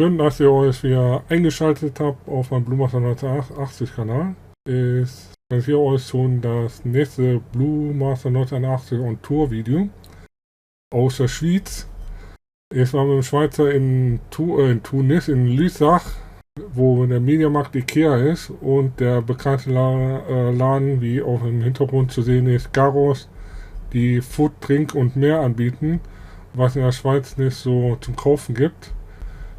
Schön, dass ihr euch wieder eingeschaltet habt auf meinem Bluemaster1981 Kanal. Ich präsentiere euch schon das nächste Bluemaster1981 on Tour Video aus der Schweiz. Ich war mit dem Schweizer in Tunis, in Lyssach, wo der Mediamarkt IKEA ist und der bekannte Laden, wie auch im Hintergrund zu sehen ist, Garosch, die Food, Trink und mehr anbieten, was in der Schweiz nicht so zum Kaufen gibt.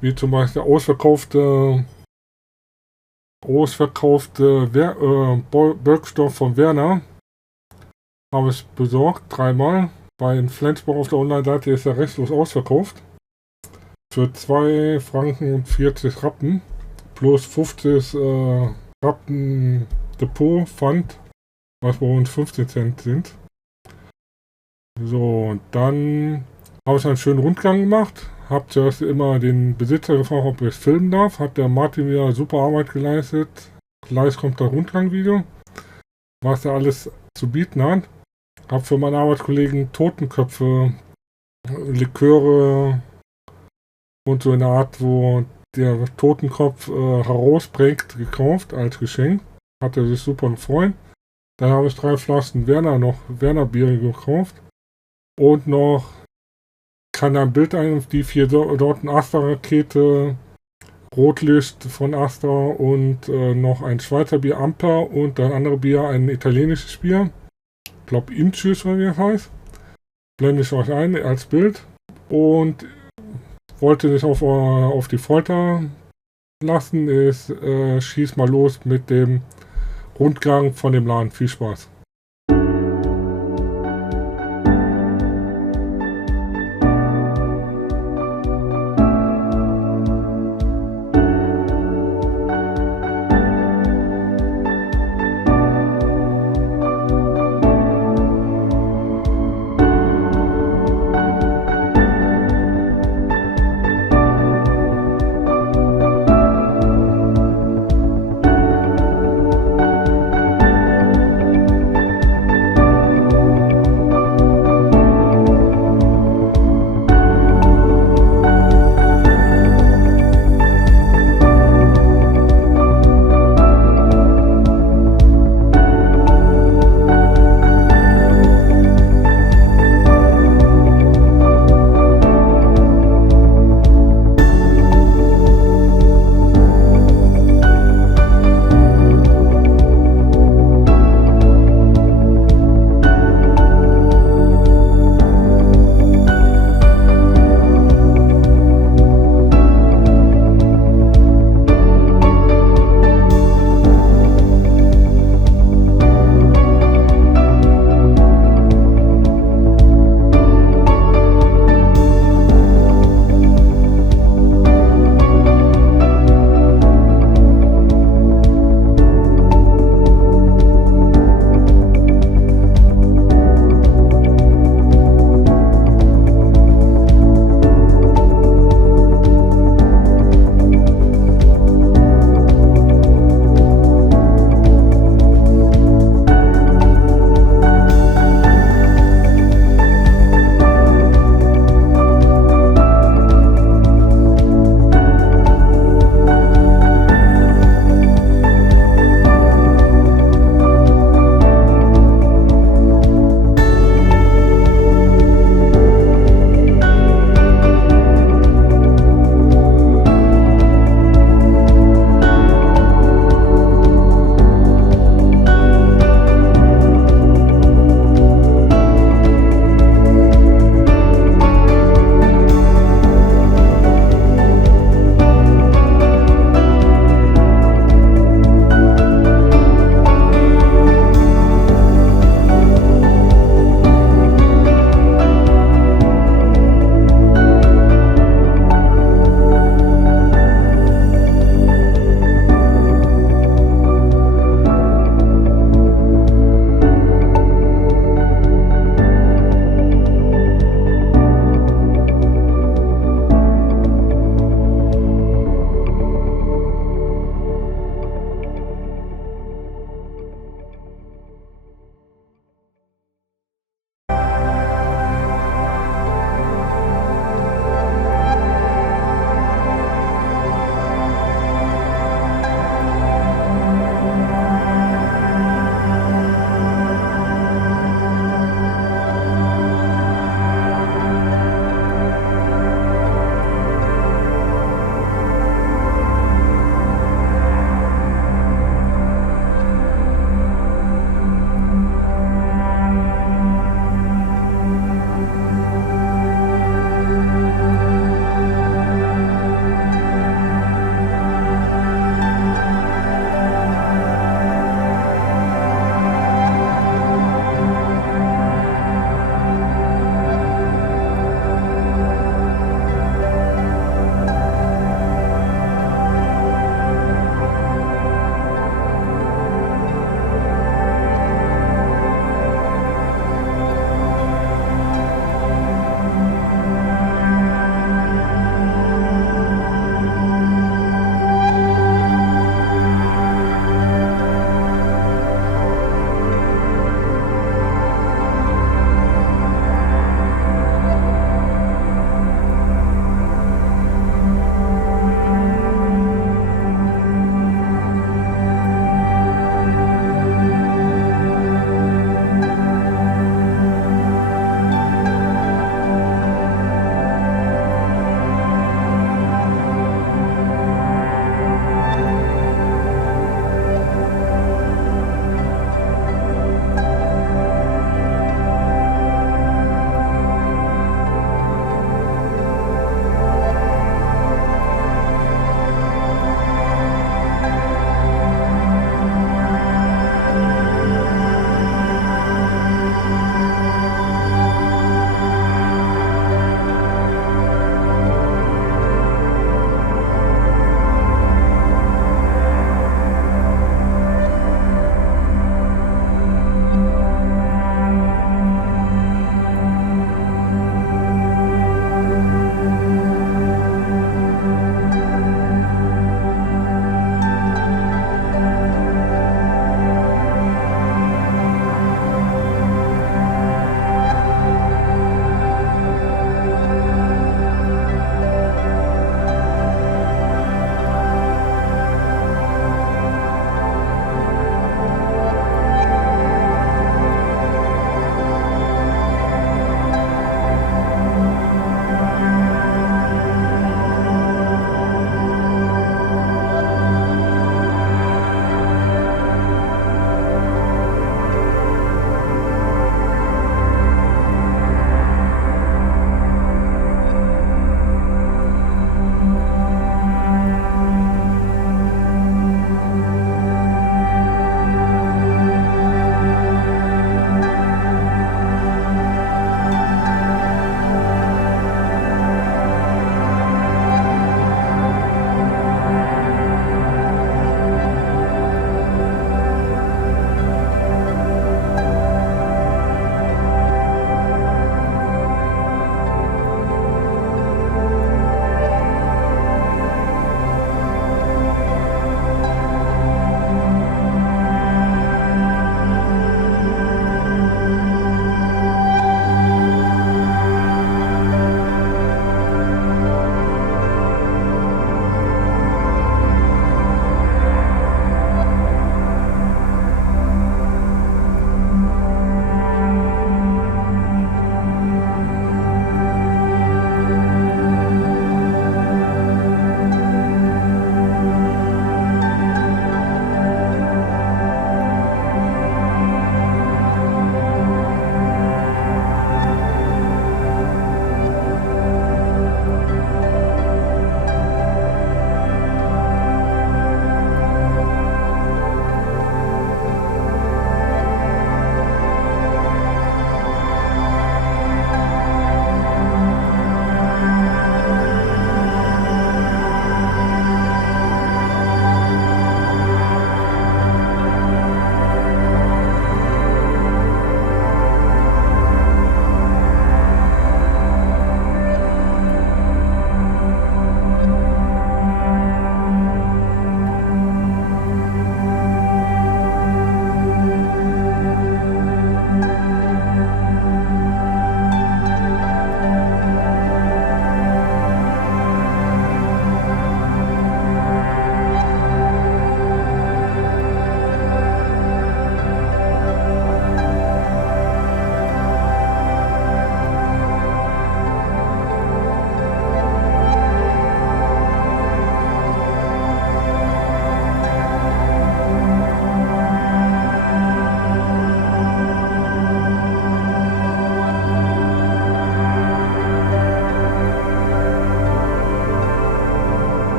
Wie zum Beispiel ausverkaufte Wirkstoff von Werner. Habe ich besorgt, 3-mal. Bei in Flensburg auf der Online-Seite ist er restlos ausverkauft. Für 2 Franken und 40 Rappen. Plus 50 Rappen Depot Pfand, was bei uns 15 Cent sind. So, und dann habe ich einen schönen Rundgang gemacht. Hab zuerst immer den Besitzer gefragt, ob ich filmen darf. Hat der Martin wieder super Arbeit geleistet. Gleich kommt das Rundgang-Video, was er alles zu bieten hat. Hab für meine Arbeitskollegen Totenköpfe, Liköre und so eine Art, wo der Totenkopf herausbringt, gekauft als Geschenk. Hat er sich super gefreut. Dann habe ich 3 Flaschen Werner Bier gekauft. Und noch kann ein Bild ein, die 4 Sorten Astra-Rakete, Rotlicht von Astra und noch ein Schweizer Bier Amper und das andere Bier ein italienisches Bier. Ich glaube Inchus, wie das heißt. Blende ich euch ein als Bild. Und wollte nicht auf die Folter lassen. Ich schieß mal los mit dem Rundgang von dem Laden. Viel Spaß.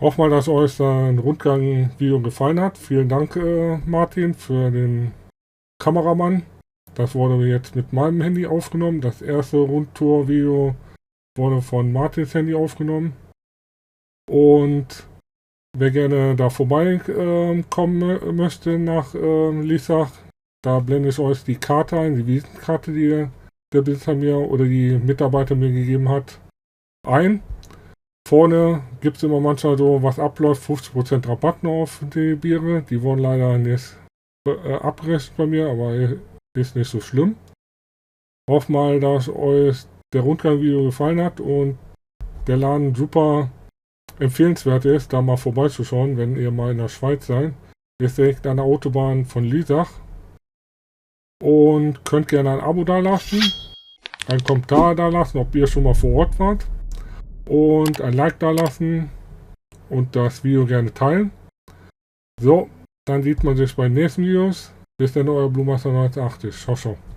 Hoffe mal, dass euch das Rundgang-Video gefallen hat. Vielen Dank, Martin, für den Kameramann. Das wurde jetzt mit meinem Handy aufgenommen. Das erste Rundtour-Video wurde von Martins Handy aufgenommen. Und wer gerne da vorbeikommen möchte nach Lyssach, da blende ich euch die Karte ein, die Visitenkarte, die der Besitzer mir oder die Mitarbeiter mir gegeben hat, ein. Vorne gibt es immer manchmal so, was abläuft, 50% Rabatt noch auf die Biere. Die wurden leider nicht abgerechnet bei mir, aber ist nicht so schlimm. Hoffe mal, dass euch der Rundgang-Video gefallen hat und der Laden super empfehlenswert ist, da mal vorbeizuschauen, wenn ihr mal in der Schweiz seid. Ist direkt an der Autobahn von Lyssach. Und könnt gerne ein Abo dalassen, einen Kommentar dalassen, ob ihr schon mal vor Ort wart. Und ein Like dalassen und das Video gerne teilen. So, dann sieht man sich bei den nächsten Videos. Bis dann, euer Bluemaster1981. Ciao, ciao.